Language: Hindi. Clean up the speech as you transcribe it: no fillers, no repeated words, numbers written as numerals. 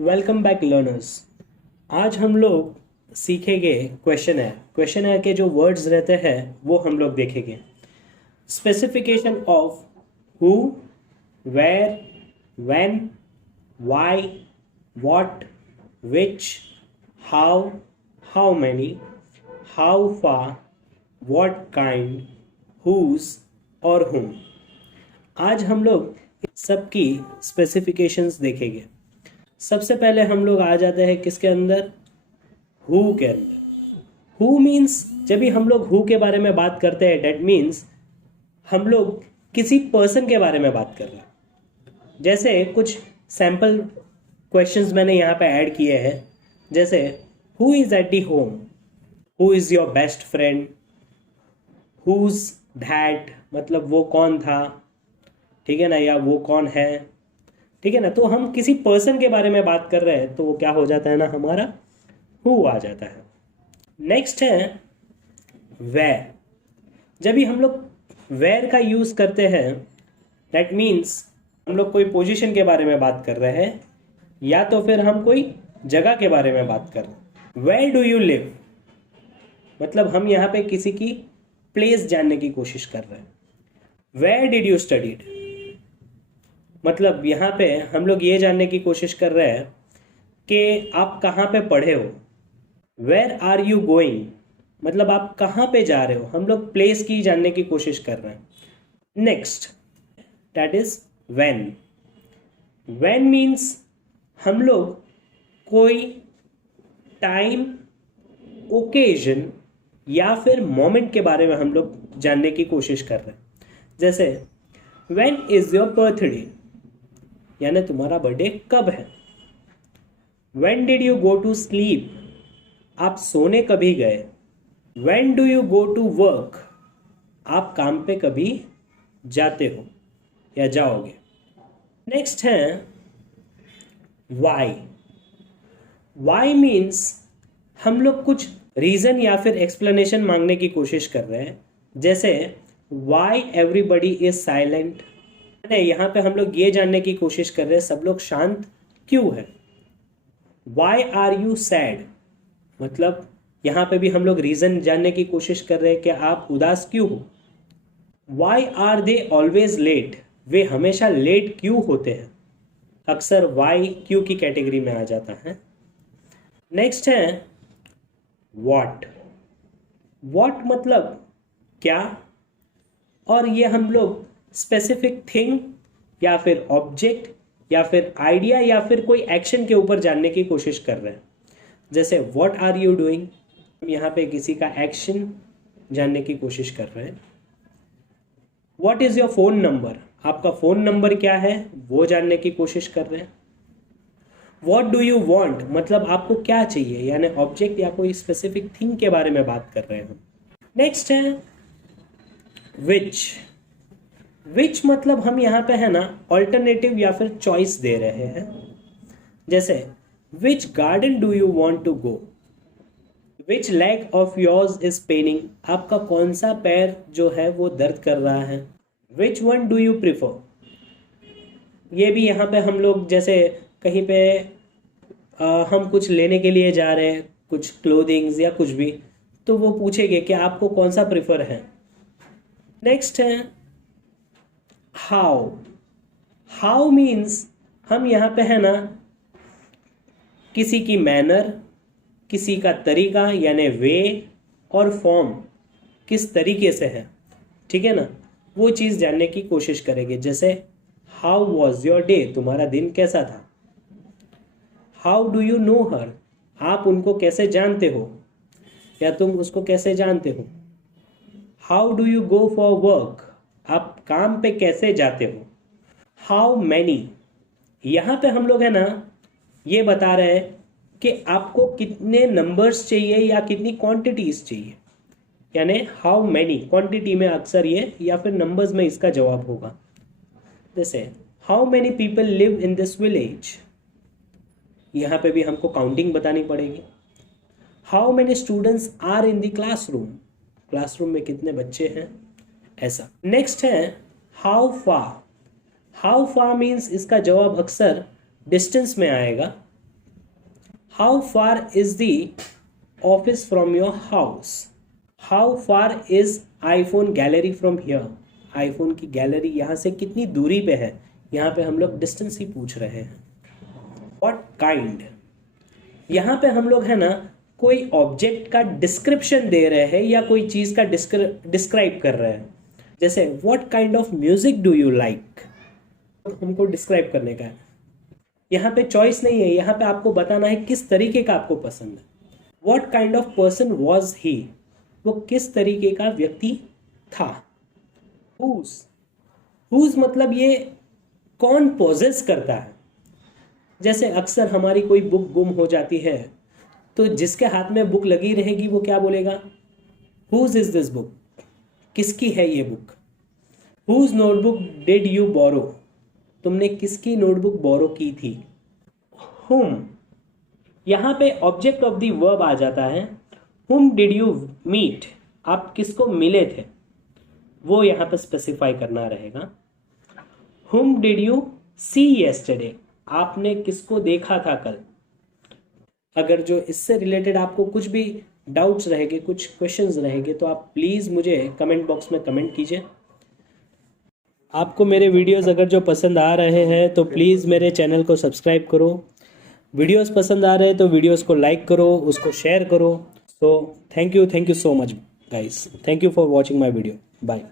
Welcome back learners. आज हम लोग सीखेंगे क्वेश्चन के जो वर्ड्स रहते हैं वो हम लोग देखेंगे। Specification of who, where, when, why, what, which, how, how many, how far, what kind, whose और हुम। आज हम लोग सबकी स्पेसिफिकेशंस देखेंगे। सबसे पहले हम लोग आ जाते हैं किसके अंदर, हु के अंदर। हु मीन्स जब भी हम लोग हु के बारे में बात करते हैं डेट मीन्स हम लोग किसी पर्सन के बारे में बात कर रहे हैं। जैसे कुछ सैम्पल क्वेश्चंस मैंने यहाँ पे ऐड किए हैं। जैसे who is at the home, who is your best friend, whose that मतलब वो कौन था, ठीक है ना, या वो कौन है, ठीक है ना। तो हम किसी पर्सन के बारे में बात कर रहे हैं तो वो क्या हो जाता है ना, हमारा हु आ जाता है। नेक्स्ट है वेयर। जब भी हम लोग वेयर का यूज करते हैं दैट मीन्स हम लोग कोई पोजीशन के बारे में बात कर रहे हैं या तो फिर हम कोई जगह के बारे में बात कर रहे हैं। वेयर डू यू लिव मतलब हम यहाँ पे किसी की प्लेस जानने की कोशिश कर रहे हैं। वेयर डिड यू स्टडीड मतलब यहाँ पे हम लोग ये जानने की कोशिश कर रहे हैं कि आप कहाँ पे पढ़े हो। वेयर आर यू गोइंग मतलब आप कहाँ पे जा रहे हो, हम लोग प्लेस की जानने की कोशिश कर रहे हैं। Next that is when. When means हम लोग कोई टाइम, ओकेजन या फिर मोमेंट के बारे में हम लोग जानने की कोशिश कर रहे हैं। जैसे व्हेन इज योर बर्थडे यानी तुम्हारा बर्थडे कब है। When did you go to sleep आप सोने कभी गए। When do you go to work आप काम पे कभी जाते हो या जाओगे। नेक्स्ट है why। Why means हम लोग कुछ रीजन या फिर एक्सप्लेनेशन मांगने की कोशिश कर रहे हैं। जैसे why everybody is silent नहीं, यहाँ पे हम लोग ये जानने की कोशिश कर रहे हैं सब लोग शांत क्यों है। वाई आर यू सैड मतलब यहाँ पे भी हम लोग रीजन जानने की कोशिश कर रहे हैं कि आप उदास क्यों हो। Why are they always late वे हमेशा लेट क्यों होते हैं। अक्सर वाई क्यों की कैटेगरी में आ जाता है। नेक्स्ट है वॉट। वॉट मतलब क्या, और ये हम लोग स्पेसिफिक थिंग या फिर ऑब्जेक्ट या फिर आइडिया या फिर कोई एक्शन के ऊपर जानने की कोशिश कर रहे हैं। जैसे व्हाट आर यू डूइंग हम यहाँ पे किसी का एक्शन जानने की कोशिश कर रहे हैं। What is your phone number आपका फोन नंबर क्या है वो जानने की कोशिश कर रहे हैं। व्हाट डू यू वांट मतलब आपको क्या चाहिए यानी ऑब्जेक्ट या कोई स्पेसिफिक थिंग के बारे में बात कर रहे हैं हम। नेक्स्ट है विच। विच मतलब हम यहाँ पे है ना ऑल्टरनेटिव या फिर चॉइस दे रहे हैं। जैसे which garden do you want to go, which leg of yours is paining आपका कौन सा पैर जो है वो दर्द कर रहा है। Which one do you prefer ये भी यहाँ पे हम लोग जैसे कहीं पे हम कुछ लेने के लिए जा रहे हैं, कुछ क्लोथिंग्स या कुछ भी, तो वो पूछेंगे कि आपको कौन सा प्रिफर है। नेक्स्ट है हाउ। हाउ मीन्स हम यहाँ पे है ना किसी की मैनर, किसी का तरीका यानी वे और फॉर्म किस तरीके से है, ठीक है ना, वो चीज़ जानने की कोशिश करेंगे। जैसे हाउ वॉज योर डे तुम्हारा दिन कैसा था। हाउ डू यू नो हर आप उनको कैसे जानते हो या तुम उसको कैसे जानते हो। How do you go for work आप काम पे कैसे जाते हो। हाउ मैनी यहाँ पे हम लोग है ना ये बता रहे हैं कि आपको कितने नंबर्स चाहिए या कितनी क्वांटिटीज चाहिए, यानी हाउ मैनी क्वांटिटी में अक्सर ये या फिर नंबर्स में इसका जवाब होगा। जैसे how many people live in this village यहाँ पे भी हमको काउंटिंग बतानी पड़ेगी। How many students are in the classroom classroom में कितने बच्चे हैं ऐसा। नेक्स्ट है how far. How far means इसका जवाब अक्सर डिस्टेंस में आएगा how far is the office from your house? How far is iPhone gallery from here? IPhone की गैलरी यहाँ से कितनी दूरी पे है? यहाँ पे हम लोग डिस्टेंस ही पूछ रहे हैं. व्हाट काइंड, यहाँ पे हम लोग है ना कोई ऑब्जेक्ट का डिस्क्रिप्शन दे रहे हैं या कोई चीज का डिस्क्राइब कर रहे हैं. जैसे what kind of music do you like, हमको डिस्क्राइब करने का है. यहाँ पे चॉइस नहीं है, यहाँ पे आपको बताना है किस तरीके का आपको पसंद है. What kind of person was he, वो किस तरीके का व्यक्ति था. हुज मतलब ये कौन पोजेस करता है. जैसे अक्सर हमारी कोई बुक गुम हो जाती है तो जिसके हाथ में बुक लगी रहेगी वो क्या बोलेगा? हुज इज दिस बुक, किसकी है ये book. Whose notebook did you borrow, तुमने किसकी नोटबुक बोरो की थी. हुम, यहाँ पे ऑब्जेक्ट ऑफ द वर्ब आ जाता है. हुम डिड यू मीट, आप किसको मिले थे, वो यहाँ पे स्पेसिफाई करना रहेगा. हुम डिड यू सी येस्टरडे, आपने किसको देखा था कल. अगर जो इससे रिलेटेड आपको कुछ भी डाउट्स रहेंगे, कुछ क्वेश्चंस रहेंगे, तो आप प्लीज़ मुझे कमेंट बॉक्स में कमेंट कीजिए. आपको मेरे वीडियोस अगर जो पसंद आ रहे हैं तो प्लीज़ मेरे चैनल को सब्सक्राइब करो. वीडियोस पसंद आ रहे हैं तो वीडियोस को लाइक करो, उसको शेयर करो. So thank you so much guys. Thank you for watching my video. Bye.